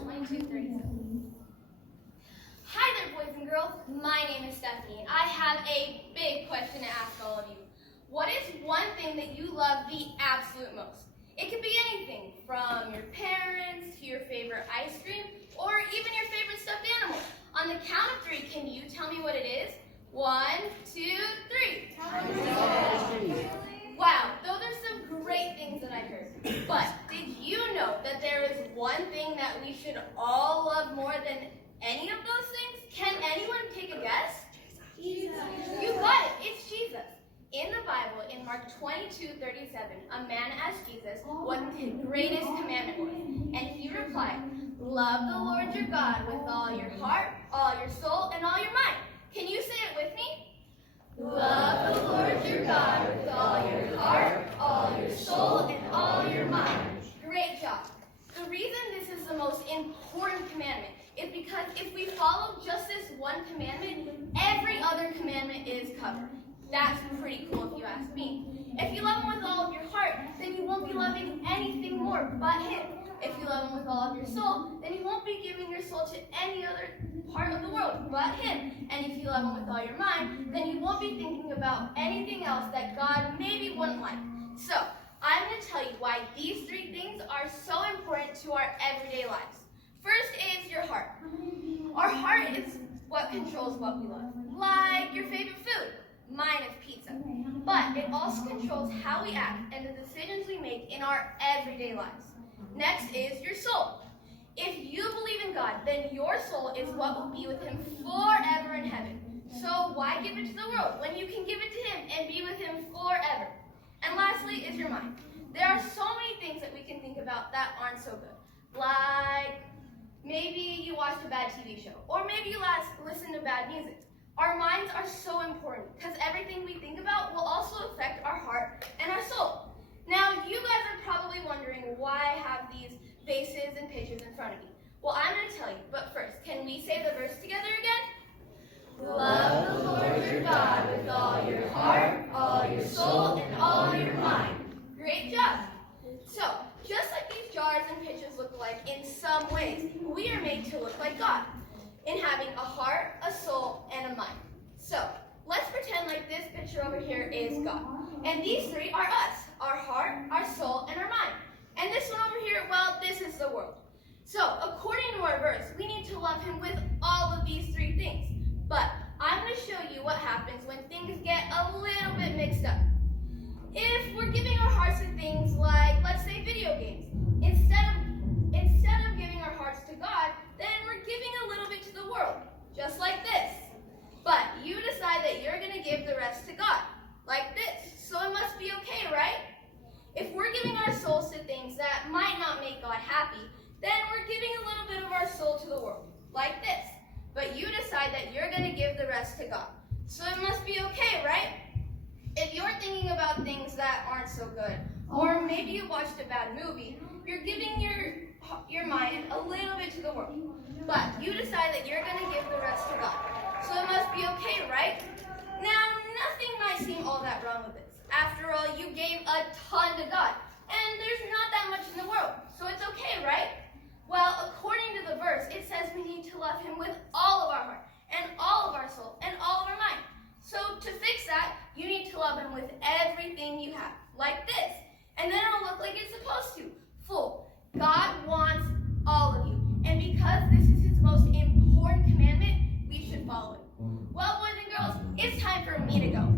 22:37. Hi there, boys and girls. My name is Stephanie, and I have a big question to ask all of you. What is one thing that you love the absolute most? It could be anything, from your parents to your favorite ice cream, or even your favorite stuffed animal. On the count of 3, can you tell me what it is? 1, 2, 3. Wow, those are some great things that I heard. But did you know that there is one thing that we should all love more than any of those things? Can anyone take a guess? Jesus. You got it. It's Jesus. In the Bible, in Mark 22:37, a man asked Jesus what the greatest commandment was. And he replied, "Love the Lord your God with all your heart, all your soul, and all your mind." Can you say it with me? Love the Lord your God with all your heart, all your soul, and all your mind. Great job. The reason this is the most important commandment is because if we follow just this one commandment, every other commandment is covered. That's pretty cool if you ask me. If you love him with all of your heart, then you won't be loving anything more but him. If you love him with all of your soul, then you won't be giving your soul to any other part of the world but him. And if you love him with all your mind, then you won't be thinking about anything else that God maybe wouldn't like. So, I'm going to tell you why these 3 things are so important to our everyday lives. First is your heart. Our heart is what controls what we love, like your favorite food. Mine is pizza. But it also controls how we act and the decisions we make in our everyday lives. Next is your soul. If you believe in God, then your soul is what will be with him forever in heaven. So why give it to the world when you can give it to him and be with him forever? And lastly is your mind. There are so many things that we can think about that aren't so good. Like maybe you watched a bad TV show, or maybe you listen to bad music. Our minds are so important because everything we think about will also affect our heart and our soul. Now, you guys are probably wondering why I have these faces and pictures in front of me. Well, I'm going to tell you, but first, can we say the verse together again? Love the Lord your God with all your heart, all your soul, and all your mind. Great job. So, just like these jars and pictures look alike in some ways, we are made to look like God, in having a heart, a soul, and a mind. So, let's pretend like this picture over here is God. And these 3 are us, our heart, our soul, and our mind. And this one over here, well, this is the world. So, according to our verse, we need to love him with all of these 3 things. But I'm going to show you what happens when things get a little bit mixed up. If we're giving our hearts to things like, let's say, video games, instead of giving our hearts to God, then we're giving a little bit to the world, just like this. But you decide that you're going to give the rest to God, like this. So it must be okay, right? If we're giving our souls to things that might not make God happy, then we're giving a little bit of our soul to the world, like this. But you decide that you're going to give the rest to God. So it must be okay, right? If you're thinking about things that aren't so good, or maybe you watched a bad movie, you're giving your mind a little bit to the world. But you decide that you're going to give the rest to God. So it must be okay, right? Now, nothing might seem all that wrong with this. After all, you gave a ton to God, and there's not that much in the world. So it's okay, right? Well, according to the verse, it says we need to love him with all of our heart, and all of our soul, and all of our mind. So to fix that, you need to love him with everything you have, like this. And then it'll look like it's supposed to, full. God wants all of you. And because this is his most important commandment, we should follow it. Well, boys and girls, it's time for me to go.